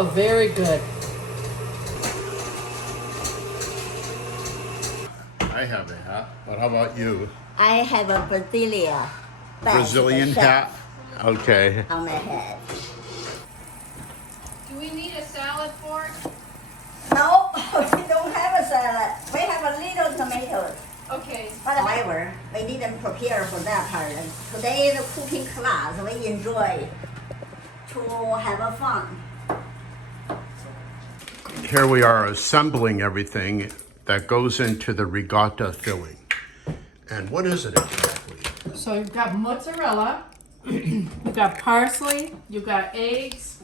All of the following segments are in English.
Oh, very good. I have a hat, but how about you? I have a Brazilian Brazilian hat? Okay. on my head. Do we need a salad fork? No, we don't have a salad. We have a little tomatoes. Okay. But however, we didn't prepare for that part. Today is a cooking class. We enjoy to have a fun. Here we are assembling everything that goes into the ricotta filling. And what is it exactly? So you've got mozzarella, you've got parsley, you've got eggs,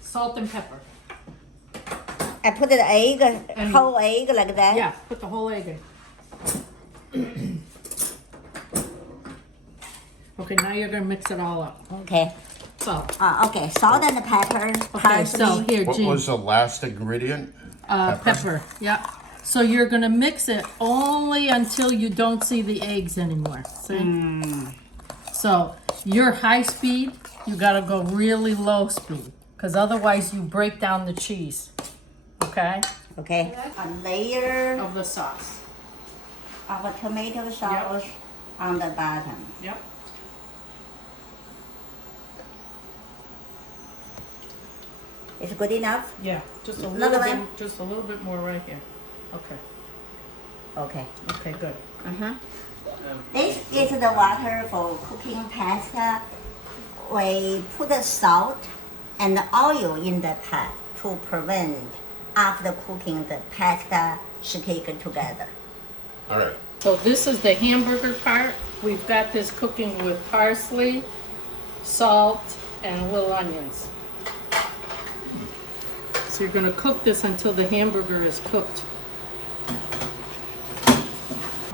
salt and pepper. I put the egg, whole egg like that. Yeah, put the whole egg in. Okay, now you're gonna mix it all up. Okay. So, Okay, salt and pepper, okay, parsley. so here, What Jean. was the last ingredient? Pepper, yeah. So you're gonna mix it only until you don't see the eggs anymore, see? So you're high speed, you gotta go really low speed, because otherwise you break down the cheese, okay? Okay. A layer Of the sauce. of a tomato sauce on the bottom. Yep. It's good enough? Yeah, just a Another little bit, one? just a little bit more right here. Okay, Okay. okay, good. This is the water for cooking pasta. We put the salt and the oil in the pot to prevent after cooking the pasta stick together. All right. So this is the hamburger part. We've got this cooking with parsley, salt, and little onions. So you're gonna cook this until the hamburger is cooked.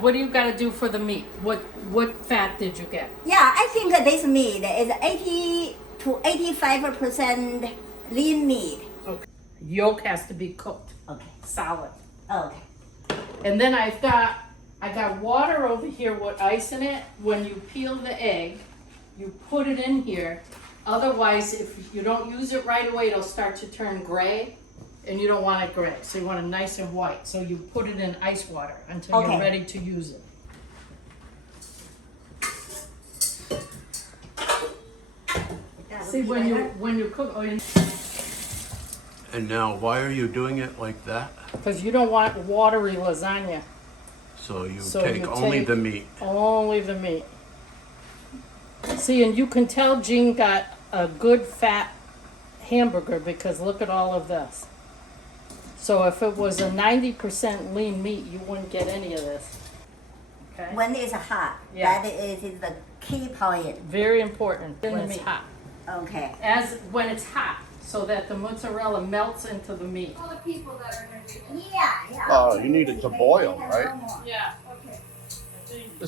What do you gotta do for the meat? What fat did you get? Yeah, I think that this meat is 80 to 85% lean meat. Okay. Yolk has to be cooked, Okay. solid. Okay. And then I got water over here with ice in it. When you peel the egg, you put it in here. Otherwise, if you don't use it right away, it'll start to turn gray, and you don't want it gray. So you want it nice and white. So you put it in ice water until Okay. you're ready to use it. See, when you cook, And now, why are you doing it like that? because you don't want watery lasagna. So you So take you only take- the meat. Only the meat. See, and you can tell Jean got a good fat hamburger because look at all of this. So if it was a 90% lean meat, you wouldn't get any of this. Okay? When it's hot, Yeah. that is the key point. Very important when it's hot. Okay. As when it's hot, so that the mozzarella melts into the meat. All the people that are going to be. Yeah. Oh, you need it to boil, right? Yeah. Okay.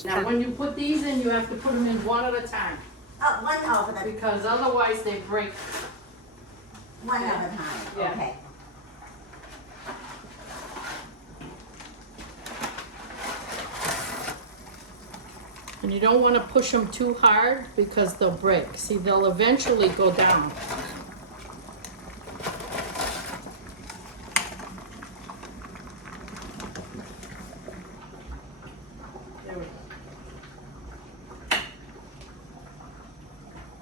Now, when you put these in, you have to put them in one at a time Oh, one of the because otherwise they break. one at a time. Yeah. Okay. And you don't want to push them too hard because they'll break. See, they'll eventually go down. There we go.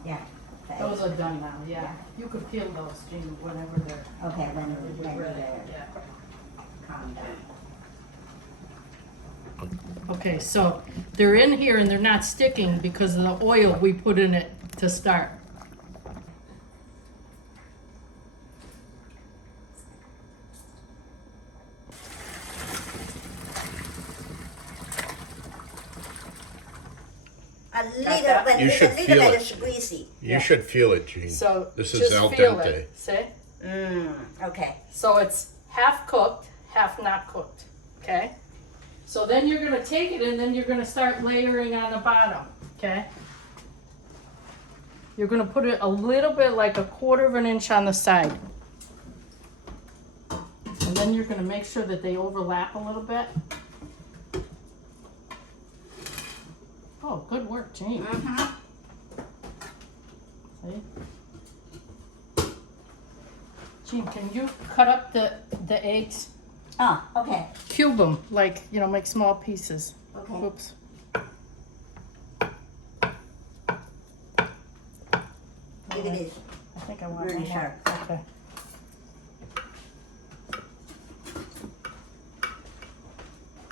Yeah. Okay. Those are done now, yeah. You could peel those, Jean, whenever they're Okay, when ready. they're Yeah. calm down. Okay, so they're in here and they're not sticking because of the oil we put in it to start. A little, that? but You it's should a little feel bit it. squeezy. You should feel it, Gene. So This is just al feel dente. it. See? Okay. So it's half cooked, half not cooked, okay? So then you're gonna take it and then you're gonna start layering on the bottom, okay? You're gonna put it a little bit, like a 1/4 of an inch on the side. And then you're gonna make sure that they overlap a little bit. Oh, good work, Jane. Mm-hmm. See? Jean, can you cut up the eggs? Oh, okay. Cube them, like, you know, make small pieces. Okay. Oops. Look at this. I think I want Really one more. sharp. Okay.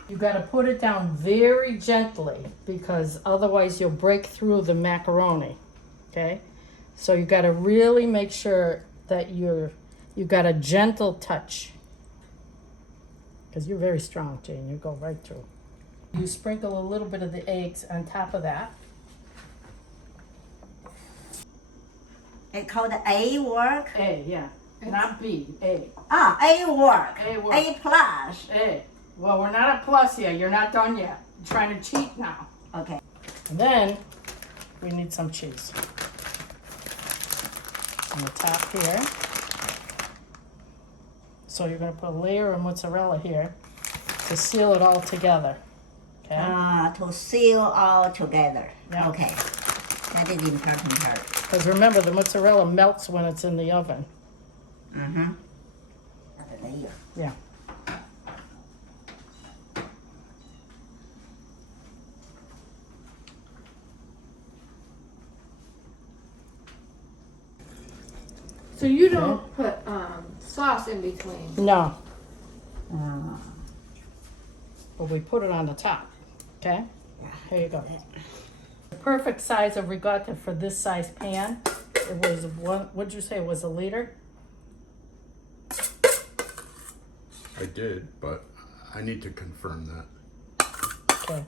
You gotta put it down very gently because otherwise you'll break through the macaroni, okay? So you gotta really make sure that you got a gentle touch. Because you're very strong, Jane, you go right through. You sprinkle a little bit of the eggs on top of that. It's called A work. A, yeah, not B, A. Ah, A work. A work. A plus. A. Well, we're not at plus yet, you're not done yet. You're trying to cheat now. Okay. And then we need some cheese on the top here. So you're gonna put a layer of mozzarella here to seal it all together. Okay? To seal all together. Yeah. Okay. That is important part. Because remember, the mozzarella melts when it's in the oven. Mm-hmm. The layer. Yeah. So you don't put sauce in between. No, Uh, but we put it on the top. Okay? Here you go. The perfect size of ricotta for this size pan. It was what'd you say? It was a liter? I did, but I need to confirm that. Okay.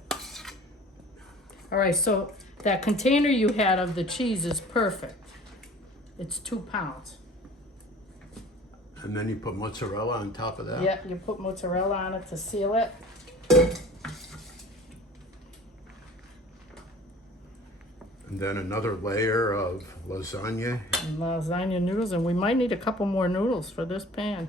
All right, so that container you had of the cheese is perfect. It's 2 pounds. And then you put mozzarella on top of that? Yeah, you put mozzarella on it to seal it. And then another layer of lasagna. And lasagna noodles, and we might need a couple more noodles for this pan.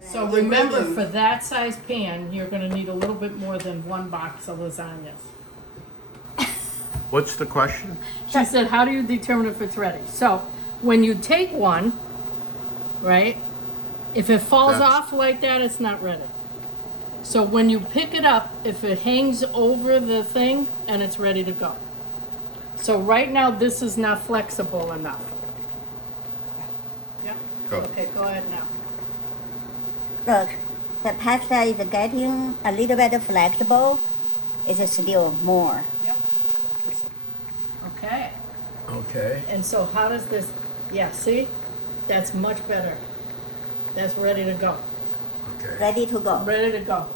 So you're remember, ready. for that size pan, you're gonna need a little bit more than 1 box of lasagnas. What's the question? She said, how do you determine if it's ready? So when you take one, right, if it falls That's- off like that, it's not ready. So when you pick it up, if it hangs over the thing, and it's ready to go. So right now, this is not flexible enough. Yeah? Go. Okay, go ahead now. Look, the pasta is getting a little bit flexible. It's still more. Yep. Okay. Okay. And so how does this, yeah, see? That's much better. That's ready to go. Okay. Ready to go. Ready to go.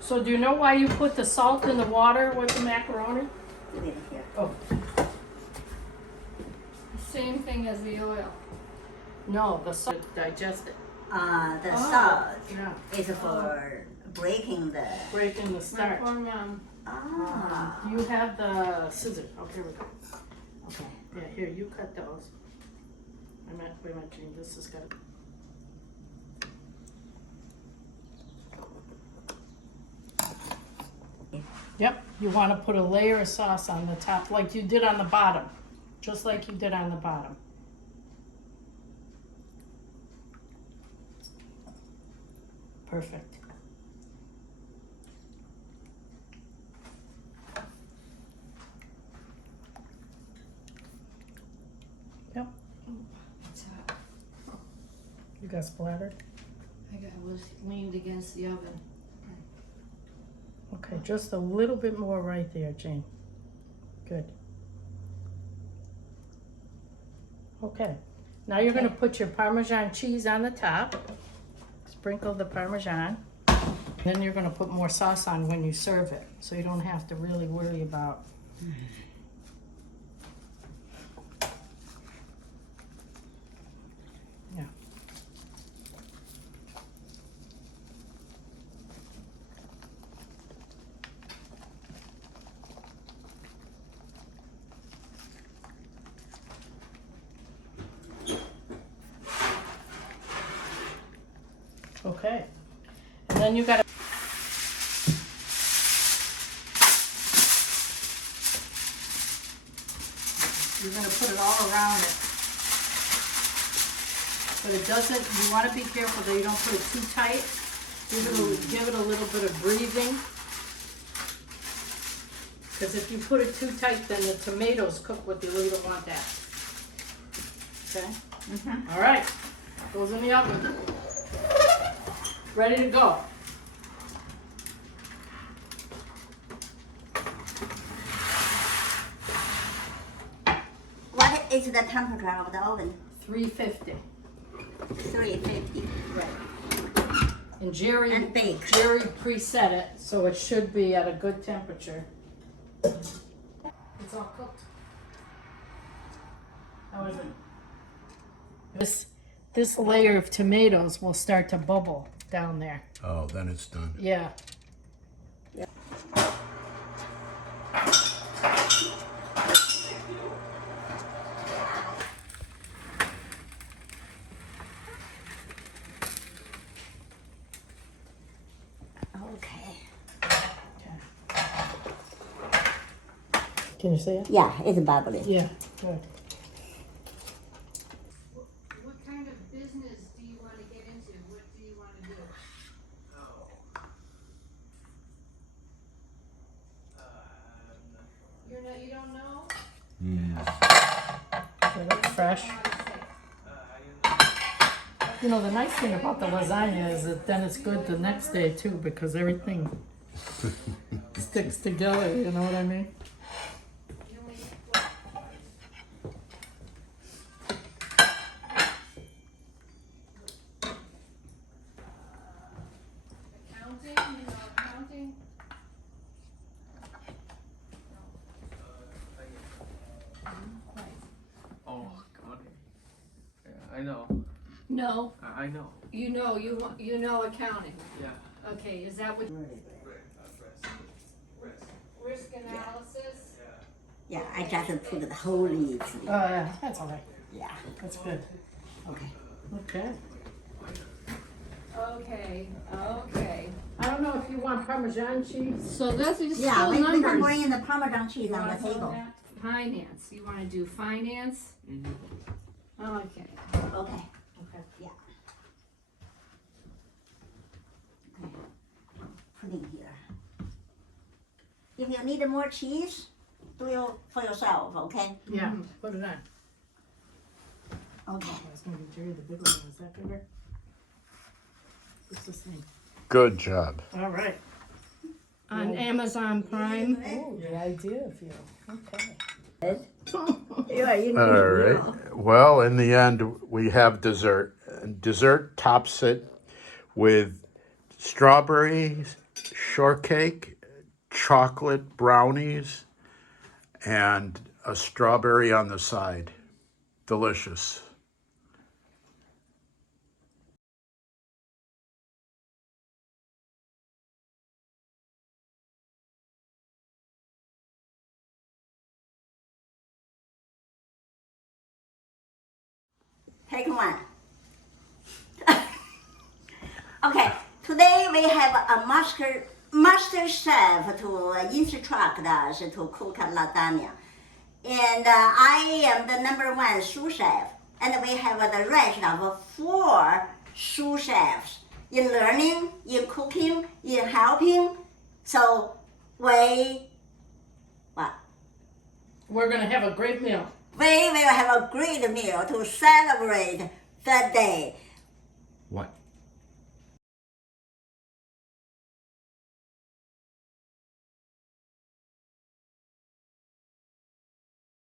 So do you know why you put the salt in the water with the macaroni? Look at here. Oh, Same thing as the oil. no, the salt digest it. The salt Yeah. is for breaking the. Breaking the starch. From You have the scissors. Oh, here we go. Okay, yeah, here, you cut those. Wait a minute, Jean, this has got to. Yep, you want to put a layer of sauce on the top like you did on the bottom. Just like you did on the bottom. Perfect. Yep, you got splattered. was leaned against the oven. Okay, just a little bit more right there, Jane. Good. Okay, now you're gonna put your Parmesan cheese on the top. Sprinkle the Parmesan. Then you're gonna put more sauce on when you serve it, so you don't have to really worry about. Yeah. Okay, and then you gotta. you're gonna put it all around it. But it doesn't, you wanna be careful that you don't put it too tight. Give it a little bit of breathing. Because if you put it too tight, then the tomatoes cook with you. You don't want that. Okay? All right. Goes in the oven. Ready to go. What is the temperature of the oven? 350. 350. Right. And Jerry And bake. preset it, so it should be at a good temperature. It's all cooked. How is it? This layer of tomatoes will start to bubble down there. Oh, then it's done. Yeah. Okay. Can you see it? Yeah, it's bubbling. Yeah. Good. What kind of business do you want to get into? What do you want to do? You don't know? They look fresh. You know, the nice thing about the lasagna is that then it's good the next day too, because everything sticks together, you know what I mean? Accounting? You know accounting? Oh, God. Yeah, I know. No, I know. you know accounting. Yeah. Okay, is that what? Risk analysis? Yeah, I just put the whole leaves. Oh, yeah, that's all right. Yeah. That's good. Okay. Okay. Okay. I don't know if you want Parmesan cheese. So that's just Yeah, still we can numbers. bring in the Parmesan cheese You on want the some of table. that? Finance. You want to do finance? Okay. Okay. Okay. Yeah. Okay. Put in here. If you need more cheese, do it for yourself, okay? Yeah, put it on. Okay. I was gonna give Jerry the big one. Is that bigger? It's the same. Good job. All right. On Amazon Prime. Oh, the idea of you. Okay. Yeah, you All right. Well, in the end, we have dessert. And dessert tops it with strawberry shortcake, chocolate brownies, and a strawberry on the side. Delicious. Take one. Okay, today we have a master chef to instruct us to cook lasagna. And I am the #1 sous chef. And we have the rest of 4 sous chefs in learning, in cooking, in helping. So what? We're gonna have a great meal. We will have a great meal to celebrate the day. What?